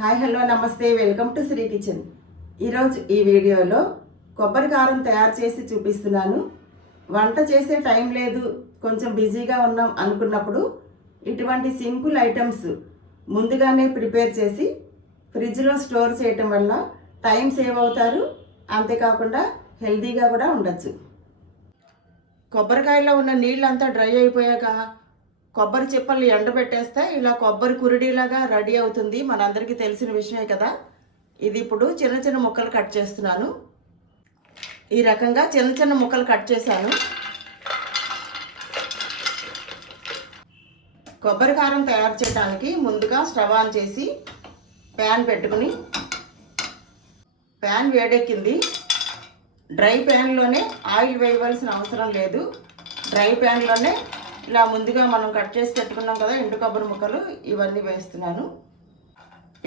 Hi hello నమస్తే welcome to Shri kitchen. ఈరోజు ఈ వీడియోలో కొబ్బరి కారం తయారు చేసి చూపిస్తున్నాను. వంట చేసే టైం లేదు, కొంచెం బిజీగా ఉన్నాం అనుకున్నప్పుడు ఇటువంటి సింపుల్ ఐటమ్స్ ముందుగానే ప్రిపేర్ చేసి ఫ్రిడ్జ్లో స్టోర్ చేయటం వల్ల టైం సేవ్ అవుతారు, అంతేకాకుండా హెల్తీగా కూడా ఉండొచ్చు. కొబ్బరికాయలో ఉన్న నీళ్ళంతా డ్రై అయిపోయాక కొబ్బరి చిప్పలు ఎండబెట్టేస్తే ఇలా కొబ్బరి కురిడిలాగా రెడీ అవుతుంది. మనందరికీ తెలిసిన విషయమే కదా. ఇది ఇప్పుడు చిన్న చిన్న ముక్కలు కట్ చేస్తున్నాను. ఈ రకంగా చిన్న చిన్న ముక్కలు కట్ చేశాను. కొబ్బరి కారం తయారు చేయడానికి ముందుగా స్టవ్ ఆన్ చేసి ప్యాన్ పెట్టుకుని, ప్యాన్ వేడెక్కింది. డ్రై ప్యాన్లోనే ఆయిల్ వేయవలసిన అవసరం లేదు. డ్రై ప్యాన్లోనే ఇలా ముందుగా మనం కట్ చేసి పెట్టుకున్నాం కదా ఎండు కొబ్బరి ముక్కలు, ఇవన్నీ వేస్తున్నాను.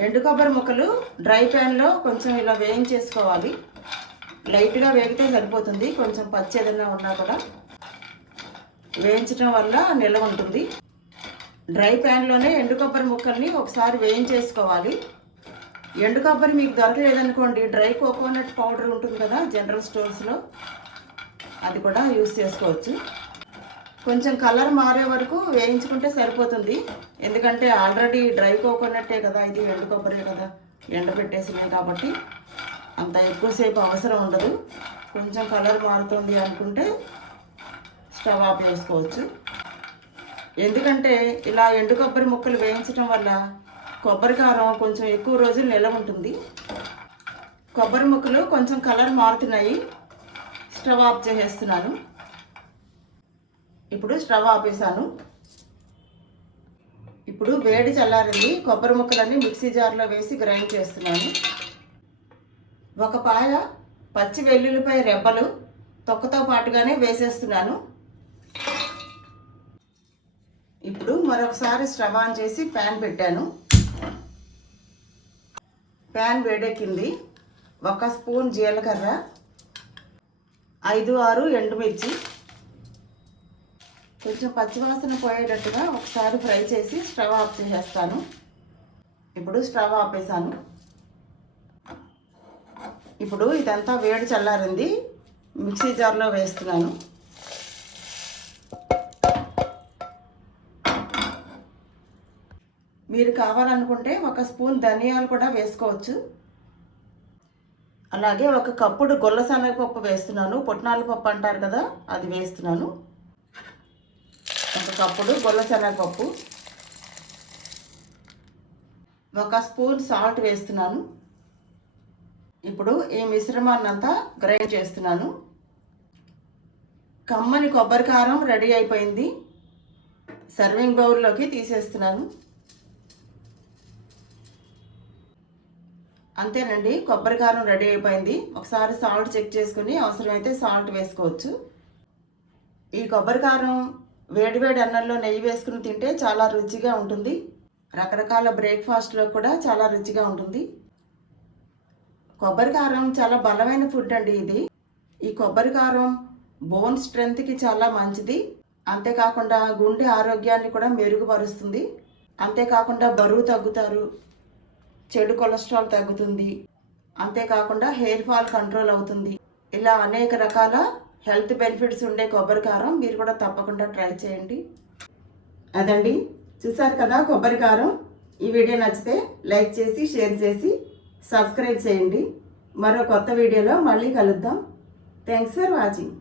ఎండు కొబ్బరి ముక్కలు డ్రై ప్యాన్లో కొంచెం ఇలా వేయించేసుకోవాలి. లైట్గా వేగితే సరిపోతుంది. కొంచెం పచ్చి ఏదైనా ఉన్నా కూడా వేయించడం వల్ల నిల్వ ఉంటుంది. డ్రై ప్యాన్లోనే ఎండు కొబ్బరి ముక్కల్ని ఒకసారి వేయించేసుకోవాలి. ఎండు కొబ్బరి మీకు దొరకలేదనుకోండి, డ్రై కోకోనట్ పౌడర్ ఉంటుంది కదా జనరల్ స్టోర్స్లో, అది కూడా యూస్ చేసుకోవచ్చు. కొంచెం కలర్ మారే వరకు వేయించుకుంటే సరిపోతుంది. ఎందుకంటే ఆల్రెడీ డ్రై కోకోనట్టే కదా, ఇది ఎండు కొబ్బరి కదా, ఎండబెట్టేసినాయి కాబట్టి అంత ఎక్కువసేపు అవసరం ఉండదు. కొంచెం కలర్ మారుతుంది అనుకుంటే స్టవ్ ఆఫ్ చేసుకోవచ్చు. ఎందుకంటే ఇలా ఎండు కొబ్బరి ముక్కలు వేయించడం వల్ల కొబ్బరి కారం కొంచెం ఎక్కువ రోజులు నిల్వ ఉంటుంది. కొబ్బరి ముక్కలు కొంచెం కలర్ మారుతున్నాయి. స్టవ్ ఆఫ్ చేసేస్తున్నాను. ఇప్పుడు స్టవ్ ఆపేసాను. ఇప్పుడు వేడి చల్లారింది. కొబ్బరి ముక్కలన్నీ మిక్సీ జార్లో వేసి గ్రైండ్ చేస్తున్నాను. ఒక పాయ పచ్చి వెల్లుల్లిపై రెబ్బలు తొక్కతో పాటుగానే వేసేస్తున్నాను. ఇప్పుడు మరొకసారి స్టవ్ ఆన్ చేసి ప్యాన్ పెట్టాను. ప్యాన్ వేడెక్కింది. 1 స్పూన్ జీలకర్ర, 5-6 ఎండుమిర్చి కొంచెం పచ్చివాసన పోయేటట్టుగా ఒకసారి ఫ్రై చేసి స్టవ్ ఆఫ్ చేసేస్తాను. ఇప్పుడు స్టవ్ ఆపేసాను. ఇప్పుడు ఇదంతా వేడి చల్లారింది. మిక్సీ జార్లో వేస్తున్నాను. మీరు కావాలనుకుంటే 1 స్పూన్ ధనియాలు కూడా వేసుకోవచ్చు. అలాగే 1 కప్పుడు గొల్ల శనగపప్పు వేస్తున్నాను. పుట్నాల పప్పు అంటారు కదా, అది వేస్తున్నాను. 1 కప్పుడు గొల్ల శనగపప్పు, 1 స్పూన్ సాల్ట్ వేస్తున్నాను. ఇప్పుడు ఈ మిశ్రమాన్ని అంతా గ్రైండ్ చేస్తున్నాను. కమ్మని కొబ్బరి కారం రెడీ అయిపోయింది. సర్వింగ్ బౌల్లోకి తీసేస్తున్నాను. అంతేనండి, కొబ్బరి కారం రెడీ అయిపోయింది. ఒకసారి సాల్ట్ చెక్ చేసుకుని అవసరమైతే సాల్ట్ వేసుకోవచ్చు. ఈ కొబ్బరి కారం వేడివేడి అన్నంలో నెయ్యి వేసుకుని తింటే చాలా రుచిగా ఉంటుంది. రకరకాల బ్రేక్ఫాస్ట్లో కూడా చాలా రుచిగా ఉంటుంది. కొబ్బరి కారం చాలా బలమైన ఫుడ్ అండి ఇది. ఈ కొబ్బరి కారం బోన్ స్ట్రెంగ్త్కి చాలా మంచిది. అంతేకాకుండా గుండె ఆరోగ్యాన్ని కూడా మెరుగుపరుస్తుంది. అంతేకాకుండా బరువు తగ్గుతారు, చెడు కొలెస్ట్రాల్ తగ్గుతుంది, అంతేకాకుండా హెయిర్ ఫాల్ కంట్రోల్ అవుతుంది. ఇలా అనేక రకాల హెల్త్ బెనిఫిట్స్ ఉండే కొబ్బరి కారం మీరు కూడా తప్పకుండా ట్రై చేయండి. అదండి, చూసారు కదా కొబ్బరి కారం. ఈ వీడియో నచ్చితే లైక్ చేసి షేర్ చేసి సబ్స్క్రైబ్ చేయండి. మరో కొత్త వీడియోలో మళ్ళీ కలుద్దాం. Thanks for watching.